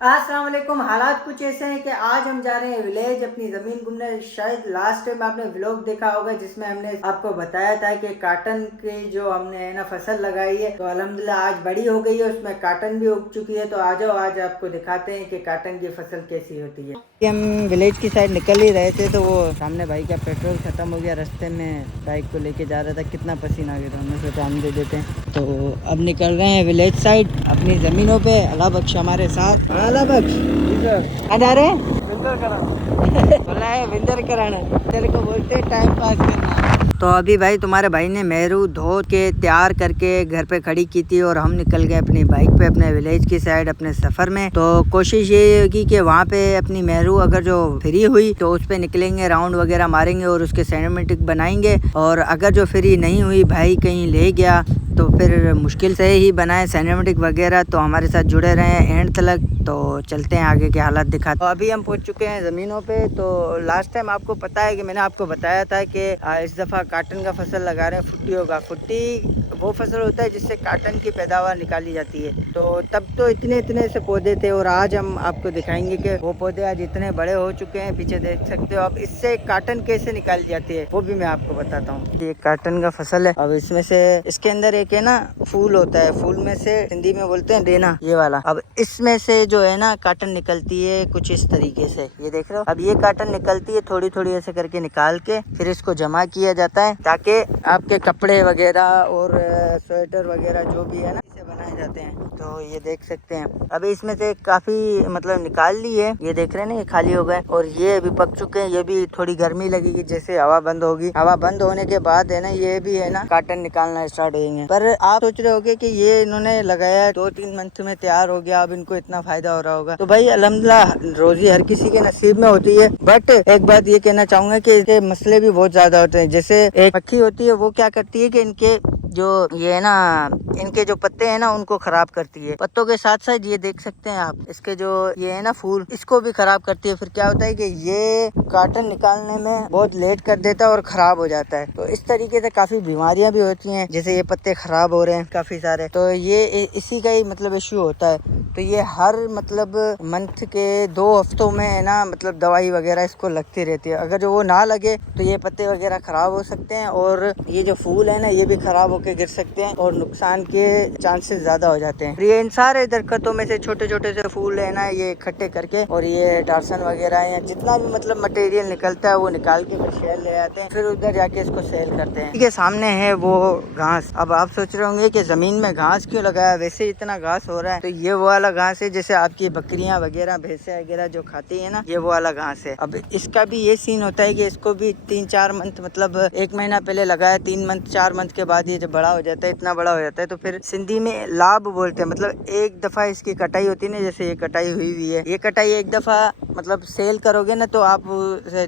अस्सलाम वालेकुम। हालात कुछ ऐसे हैं कि आज हम जा रहे हैं विलेज अपनी ज़मीन घूमने। शायद लास्ट टाइम आपने व्लॉग देखा होगा जिसमें हमने आपको बताया था कि काटन की जो हमने है ना फसल लगाई है, तो अल्हम्दुलिल्लाह आज बड़ी हो गई है, उसमें काटन भी उग चुकी है। तो आ जाओ, आज आपको दिखाते हैं कि काटन की फसल कैसी होती है। हम विलेज की साइड निकल ही रहे थे तो वो सामने भाई का पेट्रोल खत्म हो गया, रास्ते में बाइक को लेके जा रहा था, कितना पसीना आ गया था, हमने सोचा हम दे देते हैं। तो अब निकल रहे हैं विलेज साइड अपनी ज़मीनों पे। अल्लाह बख्श हमारे साथ। अल्लाह बख्श कहाँ जा रहे हैं? विंदर कराना बोला है, विंदर कराना तेरे को बोलते हैं टाइम पास करना। तो अभी भाई तुम्हारे भाई ने मेहरू धो के तैयार करके घर पे खड़ी की थी और हम निकल गए अपनी बाइक पे अपने विलेज की साइड अपने सफ़र में। तो कोशिश ये होगी कि वहाँ पे अपनी मेहरू अगर जो फ्री हुई तो उस पे निकलेंगे, राउंड वगैरह मारेंगे और उसके सिनेमेटिक बनाएंगे। और अगर जो फ्री नहीं हुई, भाई कहीं ले गया, तो फिर मुश्किल से ही बनाए सिनेमेटिक वगैरह। तो हमारे साथ जुड़े रहें एंड तक। तो चलते हैं आगे के हालात दिखाते। तो अभी हम पहुंच चुके हैं ज़मीनों पे। तो लास्ट टाइम आपको पता है कि मैंने आपको बताया था कि इस दफ़ा काटन का फसल लगा रहे हैं। फुट्टी होगा, फुट्टी वो फसल होता है जिससे काटन की पैदावार निकाली जाती है। तो तब तो इतने इतने से पौधे थे और आज हम आपको दिखाएंगे कि वो पौधे आज इतने बड़े हो चुके हैं। पीछे देख सकते हो। अब इससे काटन कैसे निकाली जाती है वो भी मैं आपको बताता हूँ। ये काटन का फसल है। अब इसमें से इसके अंदर एक है ना फूल होता है, फूल में से हिंदी में बोलते हैं डेना, ये वाला। अब इसमें से जो है ना काटन निकलती है कुछ इस तरीके से, ये देख रहे हो। अब ये काटन निकलती है थोड़ी थोड़ी ऐसे करके निकाल के फिर इसको जमा किया जाता है ताकि आपके कपड़े वगैरह और स्वेटर वगैरह जो भी है ना इसे बनाए जाते हैं। तो ये देख सकते हैं। अभी इसमें से काफी मतलब निकाल ली है, ये देख रहे हैं ना, ये खाली हो गए और ये अभी पक चुके हैं। ये भी थोड़ी गर्मी लगेगी, जैसे हवा बंद होगी, हवा बंद होने के बाद है ना ये भी है ना काटन निकालना स्टार्ट होंगे। पर आप सोच रहे होगे कि ये इन्होंने लगाया 2-3 मंथ में तैयार हो गया, अब इनको इतना फायदा हो रहा होगा। तो भाई अल्हम्दुलिल्लाह रोजी हर किसी के नसीब में होती है। बट एक बात ये कहना चाहूंगा कि इसके मसले भी बहुत ज्यादा होते हैं। जैसे एक मक्खी होती है, वो क्या करती है कि इनके जो ये है ना इनके जो पत्ते हैं ना उनको खराब करती है। पत्तों के साथ साथ ये देख सकते हैं आप, इसके जो ये है ना फूल, इसको भी खराब करती है। फिर क्या होता है कि ये काटन निकालने में बहुत लेट कर देता है और खराब हो जाता है। तो इस तरीके से काफी बीमारियां भी होती हैं, जैसे ये पत्ते खराब हो रहे हैं काफी सारे। तो ये इसी का ही मतलब इश्यू होता है। तो ये हर मतलब मंथ के 2 हफ्तों में है ना मतलब दवाई वगैरह इसको लगती रहती है। अगर जो वो ना लगे तो ये पत्ते वगैरह खराब हो सकते हैं और ये जो फूल है ना ये भी खराब होके गिर सकते हैं और नुकसान के चांसेस ज्यादा हो जाते हैं। ये इन सारे दरख्तों में से छोटे छोटे से फूल है ना ये इकट्ठे करके और ये टार्सन वगैरह या जितना भी मतलब मटेरियल निकलता है वो निकाल के फिर शेल ले आते हैं, फिर उधर जाके इसको सेल करते हैं। ठीक है, सामने है वो घास। अब आप सोच रहे होंगे कि जमीन में घास क्यों लगाया, वैसे इतना घास हो रहा है। तो ये वो वाला घास है जैसे आपकी बकरियां वगैरह भैंसे वगैरह जो खाती है ना, ये वो वाला घास है। अब इसका भी ये सीन होता है कि इसको भी 3-4 मंथ मतलब 1 महीना पहले लगाया, 3 मंथ 4 मंथ के बाद ये जब बड़ा हो जाता है, इतना बड़ा हो जाता है, तो फिर सिंधी में लाभ बोलते हैं। मतलब एक दफा इसकी कटाई होती है ना, जैसे ये कटाई हुई है, ये कटाई एक दफा मतलब सेल करोगे ना तो आप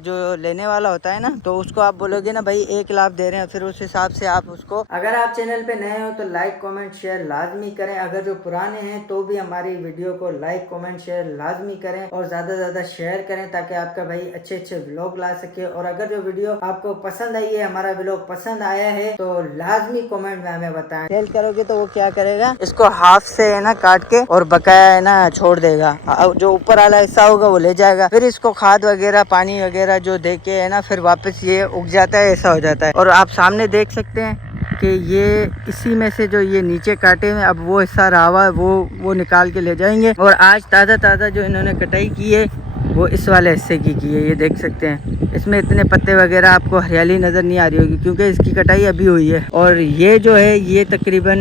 जो लेने वाला होता है ना तो उसको आप बोलोगे ना भाई 1 लाख दे रहे हैं, फिर उस हिसाब से आप उसको। अगर आप चैनल पे नए हो तो लाइक कमेंट शेयर लाजमी करें। अगर जो पुराने हैं तो भी हमारी वीडियो को लाइक कमेंट शेयर लाजमी करें और ज्यादा ज्यादा शेयर करें ताकि आपका भाई अच्छे अच्छे व्लॉग ला सके। और अगर जो वीडियो आपको पसंद आई है, हमारा व्लॉग पसंद आया है, तो लाजमी कमेंट में हमें बताएं। सेल करोगे तो वो क्या करेगा, इसको हाफ से है ना काट के और बकाया है ना छोड़ देगा। जो ऊपर वाला हिस्सा होगा वो ले जाएगा, फिर इसको खाद वगैरह पानी वगैरह जो दे के है ना फिर वापस ये उग जाता है, ऐसा हो जाता है। और आप सामने देख सकते हैं कि ये इसी में से जो ये नीचे काटे में अब वो हिस्सा रहा हुआ है वो निकाल के ले जाएंगे। और आज ताज़ा ताज़ा जो इन्होंने कटाई की है वो इस वाले हिस्से की है, ये देख सकते हैं। इसमें इतने पत्ते वगैरह आपको हरियाली नज़र नहीं आ रही होगी क्योंकि इसकी कटाई अभी हुई है। और ये जो है ये तकरीबन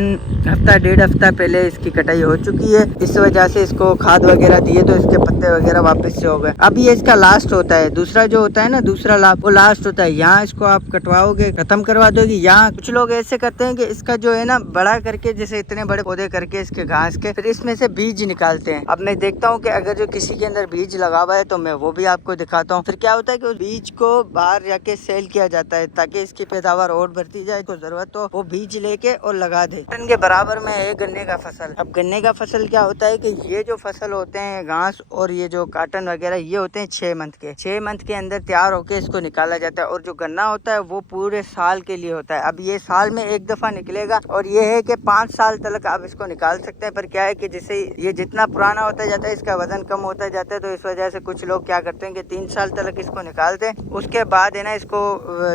हफ्ता 1.5 हफ्ता पहले इसकी कटाई हो चुकी है, इस वजह से इसको खाद वगैरह दिए तो इसके पत्ते वगैरह वापस से हो गए। अब ये इसका लास्ट होता है, दूसरा जो होता है ना दूसरा लाभ वो लास्ट होता है। यहाँ इसको आप कटवाओगे, खत्म करवा दोगे। यहाँ कुछ लोग ऐसे करते हैं कि इसका जो है ना बड़ा करके जैसे इतने बड़े पौधे करके इसके घास के फिर इसमें से बीज निकालते हैं। अब मैं देखता हूँ कि अगर जो किसी के अंदर बीज लगा हुआ है तो मैं वो भी आपको दिखाता हूँ। फिर क्या होता है कि उस बीज को बाहर जाके सेल किया जाता है ताकि इसकी पैदावार और बढ़ती जाए। तो जरूरत तो वो बीज लेके और लगा दे। टन के बराबर में है गन्ने का फसल। अब गन्ने का फसल क्या होता है कि ये जो फसल होते हैं घास और और ये जो काटन वगैरह ये होते हैं 6 मंथ के। 6 मंथ के अंदर तैयार होके इसको निकाला जाता है। और जो गन्ना होता है वो पूरे साल के लिए होता है। अब ये साल में एक दफा निकलेगा और ये है कि 5 साल तक आप इसको निकाल सकते हैं। पर क्या है कि जैसे ये जितना पुराना होता जाता है इसका वजन कम होता जाता है, तो इस वजह से कुछ लोग क्या करते हैं कि 3 साल तक इसको निकालते हैं। उसके बाद है ना इसको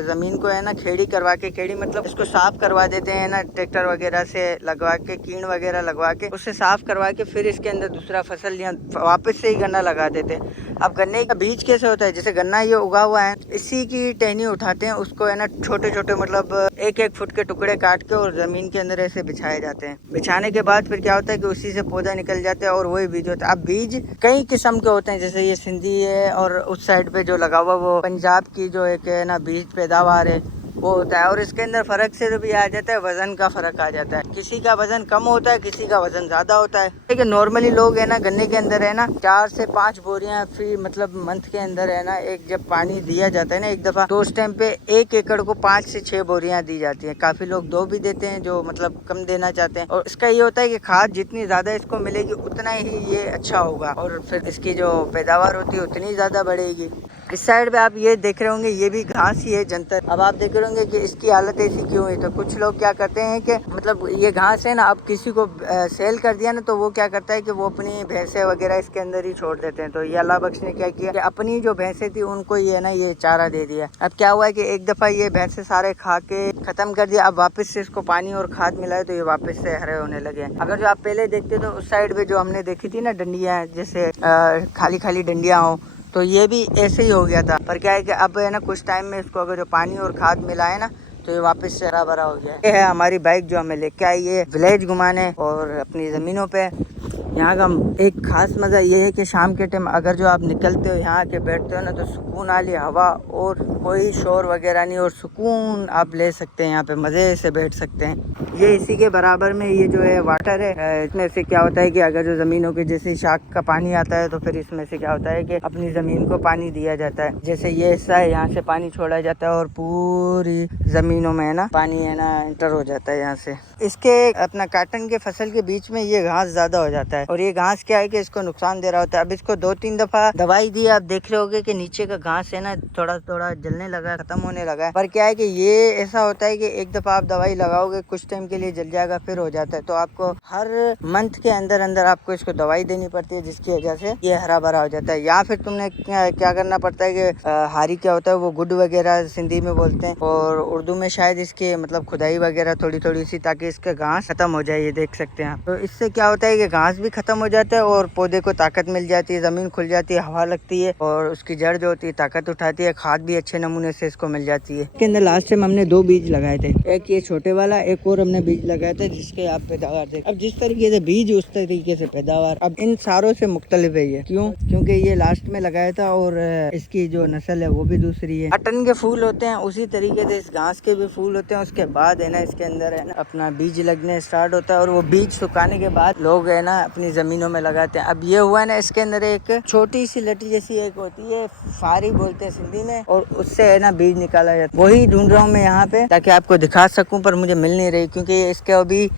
जमीन को है ना खेड़ी करवा के, खेड़ी मतलब इसको साफ करवा देते हैं ना, ट्रैक्टर वगैरह से लगवा के, कीड़ वगैरह लगवा के उससे साफ करवा के फिर इसके अंदर दूसरा फसल या वापस से ही गन्ना लगा देते हैं। अब गन्ने का बीज कैसे होता है, जैसे गन्ना ये उगा हुआ है, इसी की टहनी उठाते हैं, उसको है ना छोटे छोटे मतलब 1-1 फुट के टुकड़े काट के और जमीन के अंदर ऐसे बिछाए जाते हैं। बिछाने के बाद फिर क्या होता है कि उसी से पौधा निकल जाता है और वही बीज होता है। अब बीज कई किस्म के होते हैं, जैसे ये सिंधी है और उस साइड पे जो लगा हुआ वो पंजाब की जो एक है ना बीज पैदावार है वो होता है। और इसके अंदर फर्क से भी आ जाता है, वजन का फर्क आ जाता है। किसी का वजन कम होता है, किसी का वजन ज्यादा होता है। लेकिन नॉर्मली लोग है ना गन्ने के अंदर है ना 4 से 5 बोरियां फिर मतलब मंथ के अंदर है ना एक जब पानी दिया जाता है ना एक दफा, तो उस टाइम पे 1 एकड़ को 5 से 6 बोरियां दी जाती है। काफी लोग 2 भी देते हैं जो मतलब कम देना चाहते हैं। और इसका ये होता है कि खाद जितनी ज्यादा इसको मिलेगी उतना ही ये अच्छा होगा और फिर इसकी जो पैदावार होती है उतनी ज्यादा बढ़ेगी। इस साइड पे आप ये देख रहे होंगे ये भी घास ही है जंतर। अब आप देख रहे होंगे कि इसकी हालत ऐसी क्यों है। तो कुछ लोग क्या करते हैं कि मतलब ये घास है ना, अब किसी को सेल कर दिया ना तो वो क्या करता है कि वो अपनी भैंसे वगैरह इसके अंदर ही छोड़ देते हैं। तो ये अल्लाह बख्श ने क्या किया कि अपनी जो भैंसे थी उनको ये ना ये चारा दे दिया। अब क्या हुआ है कि एक दफा ये भैंसे सारे खा के खत्म कर दिया। अब वापस से इसको पानी और खाद मिलाए तो ये वापस से हरे होने लगे। अगर जो आप पहले देखते तो उस साइड पे जो हमने देखी थी ना डंडियां, जैसे खाली खाली डंडियां हो, तो ये भी ऐसे ही हो गया था। पर क्या है कि अब है ना कुछ टाइम में इसको अगर जो पानी और खाद मिलाए ना तो ये वापस से हरा भरा हो गया। ये है हमारी बाइक जो हमें लेके आई है विलेज घुमाने और अपनी ज़मीनों पे। यहाँ का एक खास मज़ा ये है कि शाम के टाइम अगर जो आप निकलते हो यहाँ के बैठते हो ना तो सुकून वाली हवा और कोई शोर वगैरह नहीं और सुकून आप ले सकते हैं। यहाँ पे मज़े से बैठ सकते हैं। ये इसी के बराबर में ये जो है वाटर है। इसमें से क्या होता है कि अगर जो ज़मीनों के जैसे शाख का पानी आता है तो फिर इसमें से क्या होता है कि अपनी ज़मीन को पानी दिया जाता है। जैसे ये हिस्सा है यहाँ से पानी छोड़ा जाता है और पूरी ज़मीनों में है ना पानी है ना एंटर हो जाता है यहाँ से। इसके अपना काटन के फसल के बीच में ये घास ज़्यादा हो जाता है और ये घास क्या है कि इसको नुकसान दे रहा होता है। अब इसको 2-3 दफा दवाई दी, आप देख रहे होगे कि नीचे का घास है ना थोड़ा थोड़ा जलने लगा, खत्म होने लगा है। पर क्या है कि ये ऐसा होता है कि एक दफा आप दवाई लगाओगे कुछ टाइम के लिए जल जाएगा फिर हो जाता है। तो आपको हर मंथ के अंदर अंदर आपको इसको दवाई देनी पड़ती है जिसकी वजह से ये हरा भरा हो जाता है। या फिर तुमने क्या करना पड़ता है कि हारी क्या होता है वो गुड वगैरह सिंधी में बोलते हैं और उर्दू में शायद इसके मतलब खुदाई वगैरह थोड़ी थोड़ी सी, ताकि इसका घास खत्म हो जाए। ये देख सकते हैं। तो इससे क्या होता है कि घास भी खत्म हो जाता है और पौधे को ताकत मिल जाती है, जमीन खुल जाती है, हवा लगती है और उसकी जड़ जो होती है ताकत उठाती है, खाद भी अच्छे नमूने से इसको मिल जाती है। इसके अंदर लास्ट टाइम हमने 2 बीज लगाए थे, एक ये छोटे वाला, एक और हमने बीज लगाया था जिसके आप पैदावार थे। अब जिस तरीके से बीज उस तरीके से पैदावार अब इन सारों से मुख्तलिफ है ये। क्यों? क्योंकि ये लास्ट में लगाया था और इसकी जो नस्ल है वो भी दूसरी है। काटन के फूल होते हैं उसी तरीके से इस घास के भी फूल होते हैं। उसके बाद है ना इसके अंदर है ना अपना बीज लगने स्टार्ट होता है और वो बीज सुखाने के बाद लोग है ना अपनी जमीनों में लगाते हैं। अब ये हुआ है ना इसके अंदर एक छोटी सी लटी जैसी एक होती है, फारी बोलते हैं सिंधी में, और उससे है ना बीज निकाला जाता है। वही ढूंढ रहा हूँ मैं यहाँ पे ताकि आपको दिखा सकूं, पर मुझे मिल नहीं रही क्योंकि इसके अभी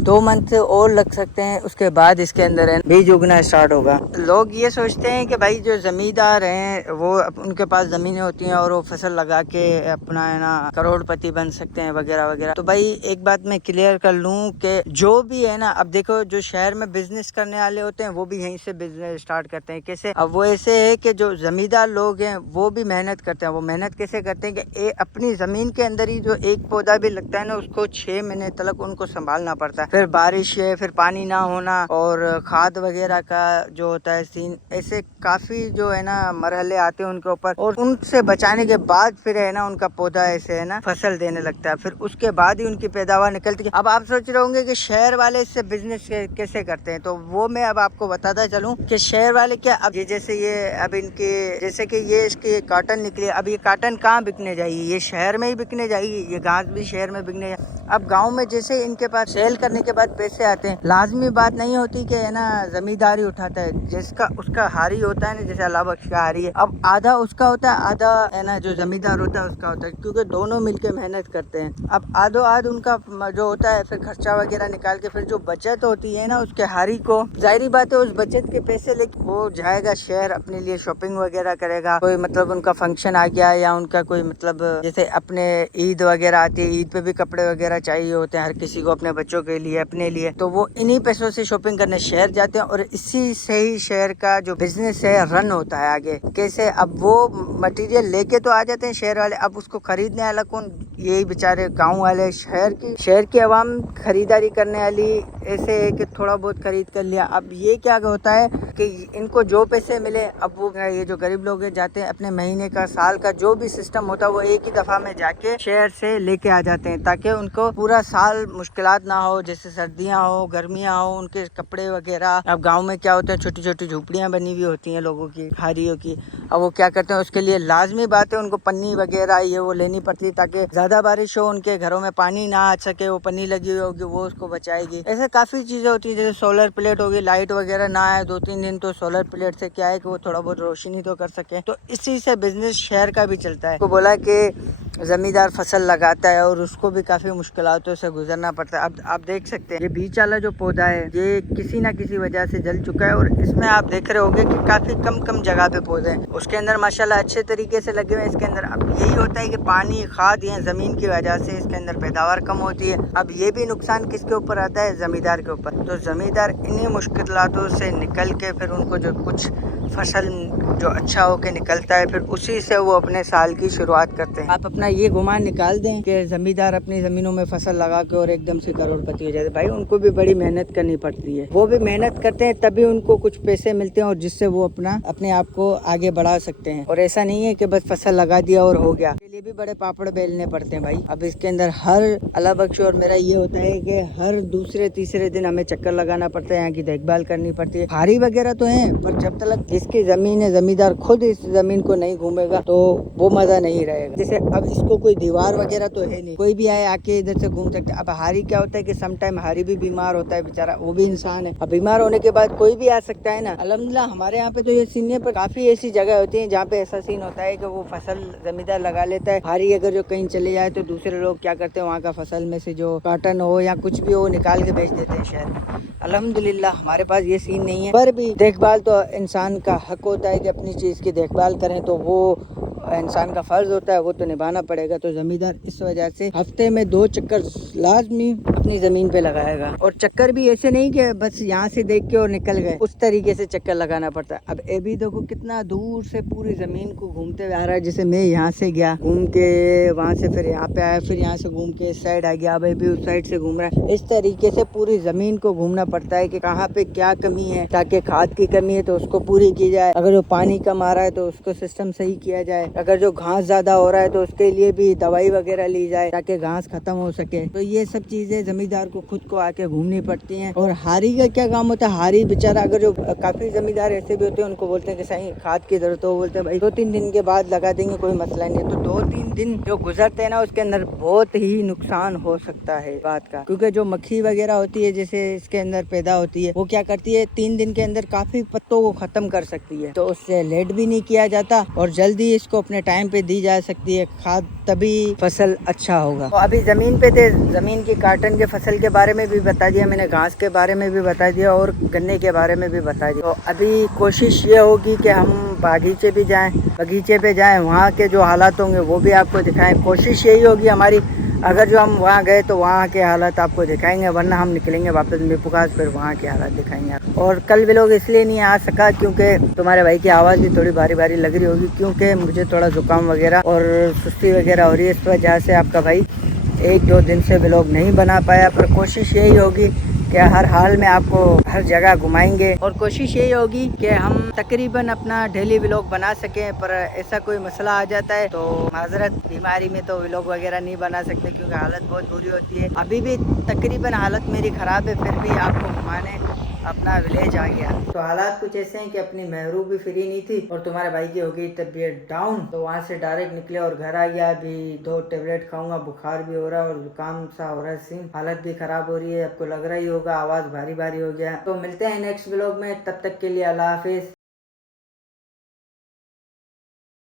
2 मंथ और लग सकते हैं। उसके बाद इसके अंदर है बीज उगना स्टार्ट होगा। लोग ये सोचते हैं कि भाई जो जमींदार हैं वो उनके पास जमीनें होती हैं और वो फसल लगा के अपना है ना करोड़पति बन सकते हैं वगैरह वगैरह। तो भाई एक बात मैं क्लियर कर लूं कि जो भी है ना, अब देखो जो शहर में बिजनेस करने वाले होते हैं वो भी यहीं से बिजनेस स्टार्ट करते हैं। कैसे? अब वो ऐसे है कि जो जमींदार लोग हैं वो भी मेहनत करते हैं। वो मेहनत कैसे करते हैं कि अपनी जमीन के अंदर ही जो एक पौधा भी लगता है ना उसको 6 महीने तक उनको संभालना पड़ता है। फिर बारिश है, फिर पानी ना होना और खाद वगैरह का जो होता है सीन, ऐसे काफी जो है ना मरहले आते हैं उनके ऊपर और उनसे बचाने के बाद फिर है ना उनका पौधा ऐसे है ना फसल देने लगता है। फिर उसके बाद ही उनकी पैदावार निकलती है। अब आप सोच रहे होंगे कि शहर वाले इससे बिजनेस कैसे करते हैं, तो वो मैं अब आपको बताता चलूं कि शहर वाले क्या, अब ये जैसे ये अब इनके जैसे कि ये इसके काटन निकले, अब ये काटन कहाँ बिकने जाएगी? ये शहर में ही बिकने जाएगी। ये घास भी शहर में बिकने अब गांव में जैसे इनके पास सेल करने के बाद पैसे आते हैं, लाजमी बात नहीं होती कि है ना जमींदारी उठाता है, जिसका उसका हारी होता है ना, जैसे अलावा का हारी है, अब आधा उसका होता है, आधा है ना जो जमींदार होता है उसका होता है, क्योंकि दोनों मिलके मेहनत करते हैं। अब आधो आध उनका जो होता है, फिर खर्चा वगैरह निकाल के फिर जो बचत होती है ना उसके हारी को, जाहिर बात है उस बचत के पैसे लेके वो जाएगा शहर, अपने लिए शॉपिंग वगैरह करेगा। कोई मतलब उनका फंक्शन आ गया या उनका कोई मतलब जैसे अपने ईद वगैरह आती है, ईद पे भी कपड़े वगैरह चाहिए होते हैं हर किसी को, अपने बच्चों के लिए, अपने लिए, तो वो इन्हीं पैसों से शॉपिंग करने शहर जाते हैं और इसी से ही शहर का जो बिजनेस है रन होता है आगे। कैसे, अब वो मटेरियल लेके तो आ जाते हैं शहर वाले, अब उसको खरीदने वाला कौन, यही बेचारे गाँव वाले, शहर की आवाम खरीदारी करने वाली, ऐसे है कि थोड़ा बहुत खरीद कर लिया। अब ये क्या होता है कि इनको जो पैसे मिले, अब वो ये जो गरीब लोग जाते हैं अपने महीने का, साल का जो भी सिस्टम होता है वो एक ही दफा में जाके शहर से लेके आ जाते हैं, ताकि उनको पूरा साल मुश्किलात ना हो, जैसे सर्दियां हो, गर्मियां हो, उनके कपड़े वगैरह। अब गांव में क्या होता है, छोटी छोटी झोपड़ियां बनी हुई होती हैं लोगों की, खारियों की। अब वो क्या करते हैं, उसके लिए लाजमी बात है उनको पन्नी वगैरह ये वो लेनी पड़ती है, ताकि ज्यादा बारिश हो, उनके घरों में पानी ना आ सके, वो पन्नी लगी हुई होगी वो उसको बचाएगी। ऐसे काफी चीजें होती है, जैसे सोलर प्लेट होगी, लाइट वगैरह ना आए 2-3 दिन, तो सोलर प्लेट से क्या है कि वो थोड़ा बहुत रोशनी तो कर सके। तो इसी से बिजनेस शहर का भी चलता है। तो बोला कि जमींदार फसल लगाता है और उसको भी काफी मुश्किलातों से गुजरना पड़ता है। अब आप देख सकते हैं ये बीच वाला जो पौधा है ये किसी ना किसी वजह से जल चुका है, और इसमें आप देख रहे होंगे कि काफी कम जगह पे पौधे हैं, उसके अंदर माशाल्लाह अच्छे तरीके से लगे हुए हैं। इसके अंदर अब यही होता है कि पानी, खाद या जमीन की वजह से इसके अंदर पैदावार कम होती है। अब ये भी नुकसान किसके ऊपर आता है, जमींदार के ऊपर। तो जमींदार इन्हीं मुश्किलातों से निकल के फिर उनको जो कुछ फसल जो अच्छा होके निकलता है, फिर उसी से वो अपने साल की शुरुआत करते हैं। आप अपना ये गुमान निकाल दें कि जमींदार अपनी जमीनों में फसल लगा के और एकदम से करोड़पति हो जाते, भाई उनको भी बड़ी मेहनत करनी पड़ती है, वो भी मेहनत करते हैं तभी उनको कुछ पैसे मिलते हैं, और जिससे वो अपने आप को आगे बढ़ा सकते हैं। और ऐसा नहीं है कि बस फसल लगा दिया और हो गया, इसके लिए भी बड़े पापड़ बेलने पड़ते हैं भाई। अब इसके अंदर हर अल्लाह बख्श, और मेरा ये होता है कि हर दूसरे तीसरे दिन हमें चक्कर लगाना पड़ता है, यहाँ की देखभाल करनी पड़ती है। हारी वगैरह तो है, पर जब तक इसकी जमीन है, जमींदार खुद इस जमीन को नहीं घूमेगा तो वो मजा नहीं रहेगा। जैसे अब इसको कोई दीवार वगैरह तो है नहीं, कोई भी आए आके इधर से घूम सकते। अब हारी क्या होता है कि सम टाइम हारी भी बीमार होता है बेचारा, वो भी इंसान है। अब बीमार होने के बाद कोई भी आ सकता है ना। अल्हम्दुलिल्लाह हमारे यहाँ पे तो ये सीन नहीं है, पर काफी ऐसी जगह होती है जहाँ पे ऐसा सीन होता है कि वो फसल जमींदार लगा लेता है, हारी अगर जो कहीं चले जाए तो दूसरे लोग क्या करते हैं, वहाँ का फसल में से जो काटन हो या कुछ भी हो निकाल के बेच देते हैं शहर में। अल्हम्दुलिल्लाह हमारे पास ये सीन नहीं है, पर भी देखभाल तो इंसान का हक होता है कि अपनी चीज़ की देखभाल करें, तो वो इंसान का फर्ज होता है, वो तो निभाना पड़ेगा। तो जमींदार इस वजह से हफ्ते में 2 चक्कर लाजमी अपनी जमीन पे लगाएगा, और चक्कर भी ऐसे नहीं कि बस यहाँ से देख के और निकल गए, उस तरीके से चक्कर लगाना पड़ता है। अब ये भी देखो कितना दूर से पूरी जमीन को घूमते हुए आ रहा है, जैसे मैं यहाँ से गया घूम के, वहाँ से फिर यहाँ पे आया, फिर यहाँ से घूम के इस साइड आ गया, अब भी उस साइड से घूम रहा है। इस तरीके से पूरी जमीन को घूमना पड़ता है कि कहाँ पे क्या कमी है, ताकि खाद की कमी है तो उसको पूरी की जाए, अगर जो पानी कम आ रहा है तो उसको सिस्टम सही किया जाए, अगर जो घास ज्यादा हो रहा है तो उसके लिए भी दवाई वगैरह ली जाए ताकि घास खत्म हो सके। तो ये सब चीजें जमींदार को खुद को आके घूमनी पड़ती हैं। और हारी का क्या काम होता है, हारी बेचारा, अगर जो काफी जमींदार ऐसे भी होते हैं उनको बोलते हैं कि सही खाद की जरूरत हो, बोलते हैं भाई 2-3 दिन के बाद लगा देंगे, कोई मसला नहीं है। तो 2-3 दिन जो गुजरते हैं ना उसके अंदर बहुत ही नुकसान हो सकता है बात का, क्योंकि जो मक्खी वगैरह होती है जैसे इसके अंदर पैदा होती है, वो क्या करती है 3 दिन के अंदर काफी पत्तों को खत्म कर सकती है। तो उससे लेट भी नहीं किया जाता और जल्दी इसको अपने टाइम पे दी जा सकती है खाद, तभी फसल अच्छा होगा। तो अभी जमीन पे थे, जमीन की काटन के फसल के बारे में भी बता दिया मैंने, घास के बारे में भी बता दिया और गन्ने के बारे में भी बता दिया। तो अभी कोशिश ये होगी कि हम बगीचे पे जाएं, वहाँ के जो हालात होंगे वो भी आपको दिखाएं। कोशिश यही होगी हमारी, अगर जो हम वहाँ गए तो वहाँ के हालात आपको दिखाएंगे, वरना हम निकलेंगे वापस मिपुकास, फिर वहाँ के हालात दिखाएंगे। और कल भी लोग इसलिए नहीं आ सका क्योंकि तुम्हारे भाई की आवाज़ भी थोड़ी भारी भारी लग रही होगी, क्योंकि मुझे थोड़ा जुकाम वगैरह और सुस्ती वगैरह हो रही है, इस वजह से आपका भाई 1-2 दिन से व्लॉग नहीं बना पाया। पर कोशिश यही होगी कि हर हाल में आपको हर जगह घुमाएंगे, और कोशिश यही होगी कि हम तकरीबन अपना डेली व्लॉग बना सकें। पर ऐसा कोई मसला आ जाता है तो माजरत, बीमारी में तो व्लॉग वगैरह नहीं बना सकते क्योंकि हालत बहुत बुरी होती है। अभी भी तकरीबन हालत मेरी ख़राब है, फिर भी आपको घुमाने अपना विलेज आ गया। तो हालात कुछ ऐसे हैं कि अपनी महरू भी फ्री नहीं थी और तुम्हारे भाई की हो गई तबीयत डाउन, तो वहाँ से डायरेक्ट निकले और घर आ गया। अभी 2 टेबलेट खाऊंगा, बुखार भी हो रहा है और जुकाम सा हो रहा है सीन, हालत भी खराब हो रही है, आपको लग रहा ही होगा आवाज भारी भारी हो गया। तो मिलते हैं नेक्स्ट व्लॉग में, तब तक के लिए अल्लाह हाफिज।